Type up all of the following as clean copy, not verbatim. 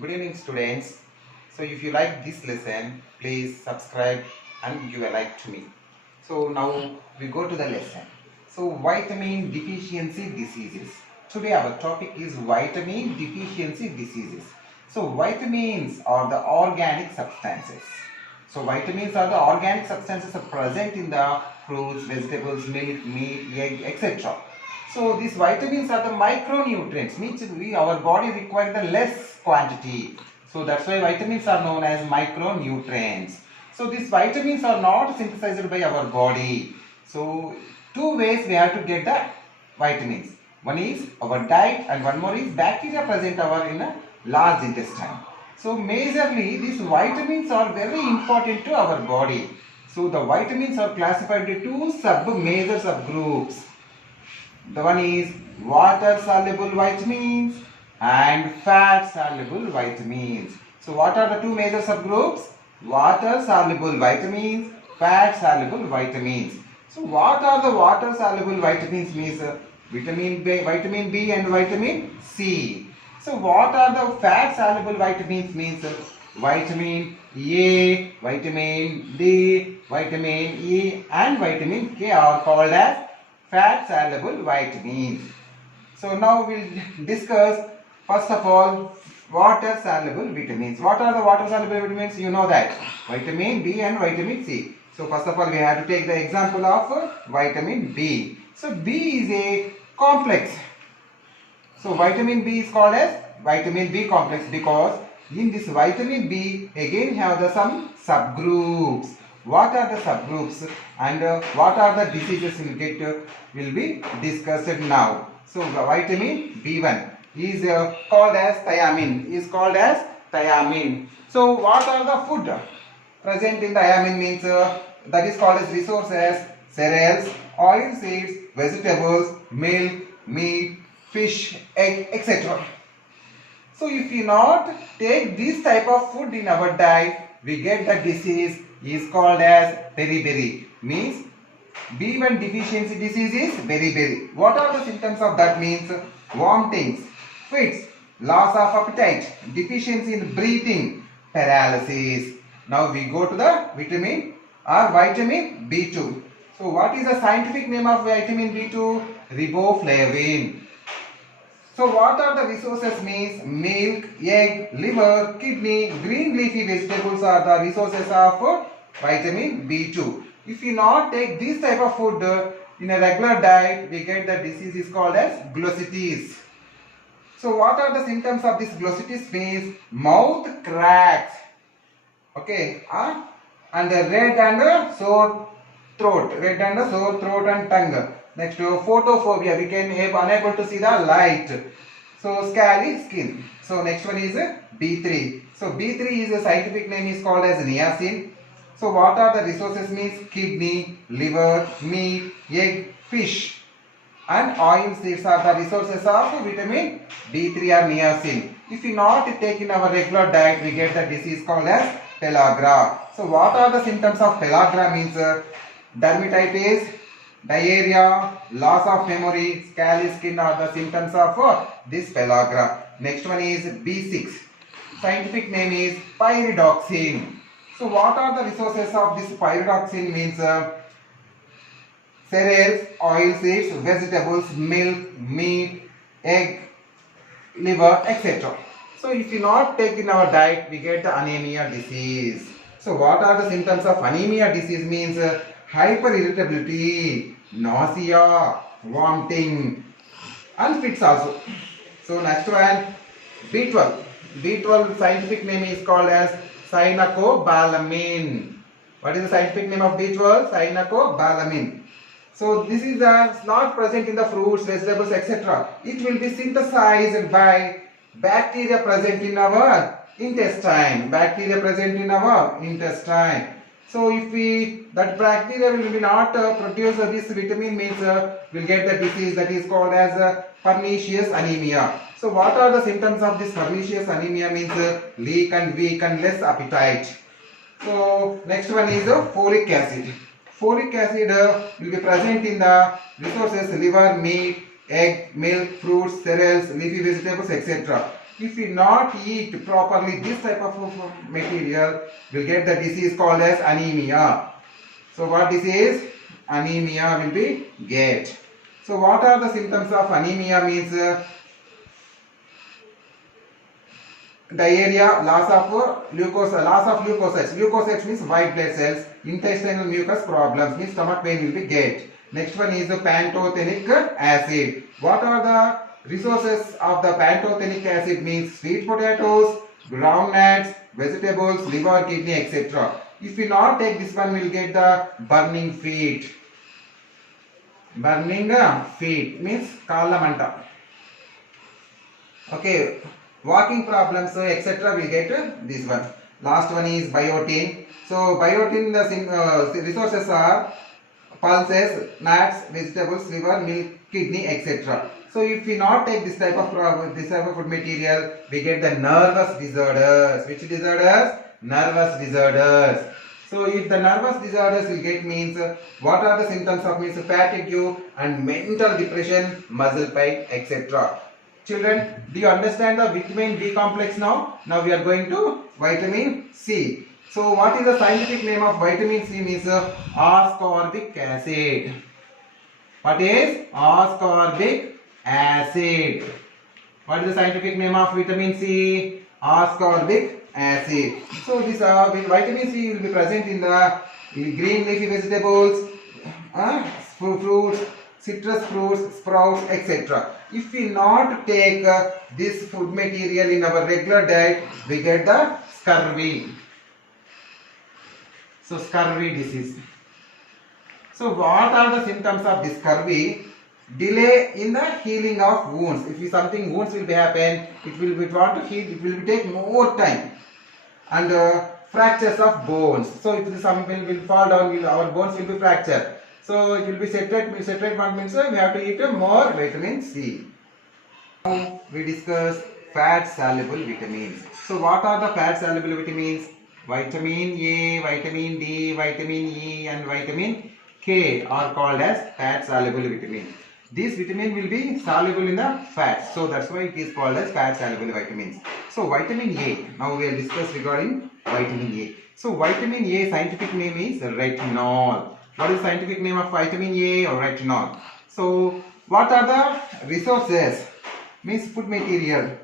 Good evening, students. So, if you like this lesson, please subscribe and give a like to me. So, now we go to the lesson. So, vitamin deficiency diseases. Today, our topic is vitamin deficiency diseases. So, vitamins are the organic substances. So, vitamins are the organic substances present in the fruits, vegetables, milk, meat, egg, etc. So these vitamins are the micronutrients, means our body requires the less quantity. So that's why vitamins are known as micronutrients. So these vitamins are not synthesized by our body. So two ways we have to get the vitamins. One is our diet and one more is bacteria present in a large intestine. So majorly these vitamins are very important to our body. So the vitamins are classified into major subgroups. The one is water soluble vitamins and fat soluble vitamins. So what are the two major subgroups? Water soluble vitamins, fat soluble vitamins. So what are the water soluble vitamins means vitamin B and vitamin C. So what are the fat soluble vitamins means vitamin A, vitamin D, vitamin E and vitamin K are called as fat soluble vitamins. So now we'll discuss first of all water soluble vitamins. What are the water soluble vitamins? You know that vitamin B and vitamin C. So first of all we have to take the example of vitamin B. So B is a complex. So vitamin B is called as vitamin B complex because in this vitamin B again have the some subgroups. What are the subgroups and what are the diseases will be discussed now. So the vitamin B1 is called as thiamine. So what are the food present in thiamine means that is called as resources, cereals, oil seeds, vegetables, milk, meat, fish, egg, etc. So if we not take this type of food in our diet, we get the disease is called as beriberi. Means B1 deficiency disease is beriberi. What are the symptoms of that means? Vomitings, fits, loss of appetite, deficiency in breathing, paralysis. Now we go to the vitamin B2. So what is the scientific name of vitamin B2? Riboflavin. So what are the resources means? Milk, egg, liver, kidney, green leafy vegetables are the resources of vitamin B2. If you not take this type of food in a regular diet, we get the disease is called as glossitis. So what are the symptoms of this glossitis means? Mouth cracks, okay, and red and sore throat, and tongue. Next, photophobia, we can have unable to see the light. So scaly skin. So next one is B3. So B3 is a scientific name is called as niacin. So what are the resources means? Kidney, liver, meat, egg, fish and oil seeds are the resources of vitamin B3 or niacin. If we not take in our regular diet, we get the disease called as pellagra. So what are the symptoms of pellagra means dermatitis, diarrhea, loss of memory, scaly skin are the symptoms of this pellagra. Next one is B6. Scientific name is pyridoxine. So what are the resources of this pyridoxine means cereals, oil seeds, vegetables, milk, meat, egg, liver, etc. So if you not take in our diet, we get the anemia disease. So what are the symptoms of anemia disease means hyperirritability, nausea, vomiting and fits also. So next one B12. B12 scientific name is called as cyanocobalamin. What is the scientific name of B12? Cyanocobalamin. So this is not present in the fruits, vegetables, etc. It will be synthesized by bacteria present in our intestine. So if that bacteria will be not produce this vitamin means we'll get the disease that is called as pernicious anemia. So what are the symptoms of this pernicious anemia means leak and weak and less appetite. So next one is folic acid. Folic acid will be present in the resources liver, meat, egg, milk, fruits, cereals, leafy vegetables, etc. If we not eat properly this type of material, we'll get the disease called as anemia. So what disease? Anemia will be get. So what are the symptoms of anemia? Means diarrhea, loss of leukocytes. Leukocytes means white blood cells. Intestinal mucus problems means stomach pain will be get. Next one is the pantothenic acid. What are the resources of the pantothenic acid? Means sweet potatoes, groundnuts, vegetables, liver, kidney, etc. If we not take this one, we will get the burning feet. Burning feet means kalla manta. Okay, walking problems, so etc. we get this one. Last one is biotin. So biotin, the resources are pulses, nuts, vegetables, liver, milk, kidney, etc. So if we not take this type of food material, we get the nervous disorders. Which disorders? Nervous disorders. So if the nervous disorders will get means, what are the symptoms of means fatigue and mental depression, muscle pain, etc. Children, do you understand the vitamin B complex now? Now we are going to vitamin C. So what is the scientific name of vitamin C? Means ascorbic acid. What is ascorbic acid? What is the scientific name of vitamin C? Ascorbic acid. So this vitamin C will be present in the green leafy vegetables, fruits, citrus fruits, sprouts, etc. If we not take this food material in our regular diet, we get the scurvy. So scurvy disease. So what are the symptoms of this scurvy? Delay in the healing of wounds. If something wounds will be happen, it will be want to heal. It will take more time. And fractures of bones. So if some will fall down, our bones will be fractured. So it will be citrate one means we have to eat more vitamin C. Now we discuss fat soluble vitamins. So what are the fat soluble vitamins? Vitamin A, vitamin D, vitamin E and vitamin K are called as fat soluble vitamins. This vitamin will be soluble in the fats. So that's why it is called as fat soluble vitamins. So vitamin A. Now we will discuss regarding vitamin A. So vitamin A scientific name is retinol. What is the scientific name of vitamin A or retinol? So what are the resources? Means food material.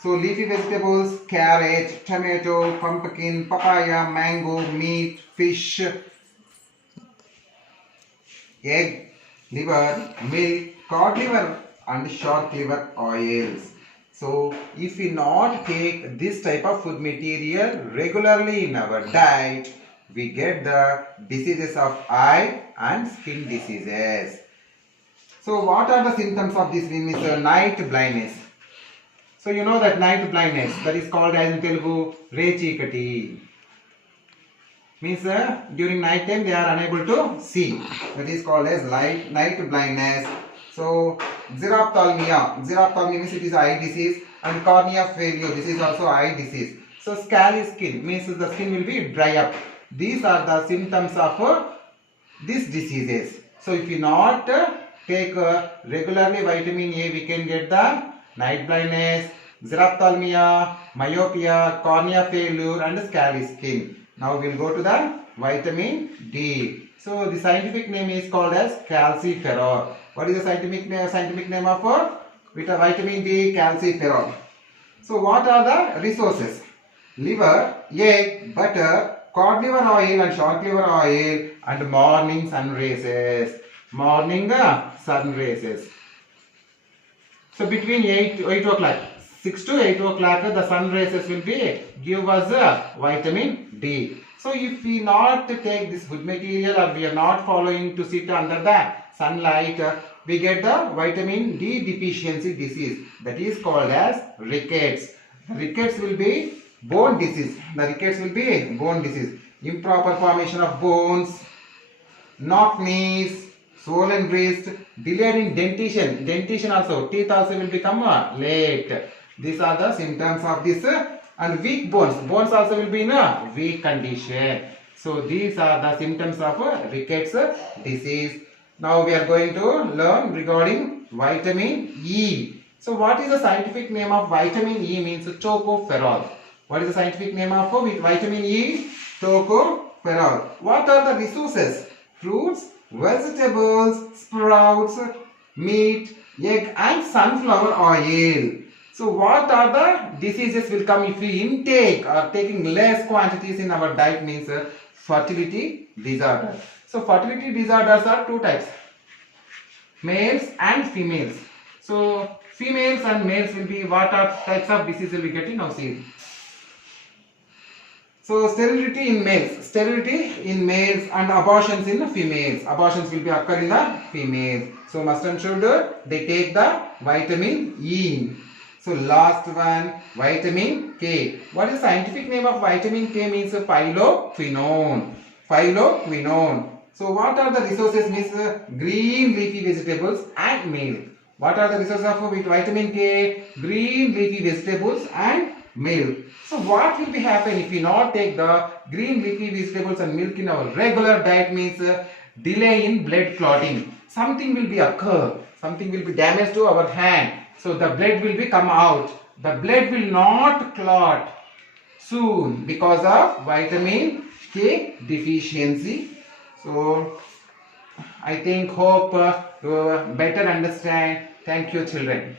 So leafy vegetables, carrot, tomato, pumpkin, papaya, mango, meat, fish, egg, liver, milk, cod liver and shark liver oils. So if we not take this type of food material regularly in our diet, we get the diseases of eye and skin diseases. So what are the symptoms of this? Means night blindness. So you know that night blindness, that is called as in Telugu rechikati. Means during night time they are unable to see. That is called as night blindness. So xerophthalmia. Xerophthalmia means it is eye disease, and cornea failure. This is also eye disease. So scaly skin means the skin will be dry up. These are the symptoms of these diseases. So if you not take regularly vitamin A, we can get the night blindness, xerophthalmia, myopia, cornea failure and scaly skin. Now we will go to the vitamin D. So the scientific name is called as calciferol. What is the scientific name of vitamin D? Calciferol. So what are the resources? Liver, egg, butter, cod liver oil and shark liver oil and morning sun rays. Morning sun rays. So between 8 o'clock, 6 to 8 o'clock, the sun rays will be give us vitamin D. So if we not take this food material or we are not following to sit under the sunlight, we get the vitamin D deficiency disease. That is called as rickets. Rickets will be bone disease. The rickets will be bone disease. Improper formation of bones, knock knees, swollen wrist, delayed in dentition. Dentition also, teeth also will become late. These are the symptoms of this. And weak bones. Bones also will be in a weak condition. So these are the symptoms of rickets disease. Now we are going to learn regarding vitamin E. So what is the scientific name of vitamin E? Means tocopherol. What is the scientific name of vitamin E? Tocopherol. What are the resources? Fruits, vegetables, sprouts, meat, egg and sunflower oil. So what are the diseases will come if we intake or taking less quantities in our diet? Means fertility disorder. So fertility disorders are two types, males and females. So females and males will be, what are types of disease will be getting now see. So sterility in males and abortions in females. Abortions will be occur in the females. So must and should they take the vitamin E. So last one, vitamin K. What is the scientific name of vitamin K? Means phylloquinone. Phylloquinone. So what are the resources? Means green leafy vegetables and milk. What are the resources of vitamin K? Green leafy vegetables and milk. So what will be happen if we not take the green leafy vegetables and milk in our regular diet? Means delay in blood clotting. Something will be occur. Something will be damaged to our hand. So the blood will be come out. The blood will not clot soon because of vitamin K deficiency. So I think hope you better understand. Thank you children.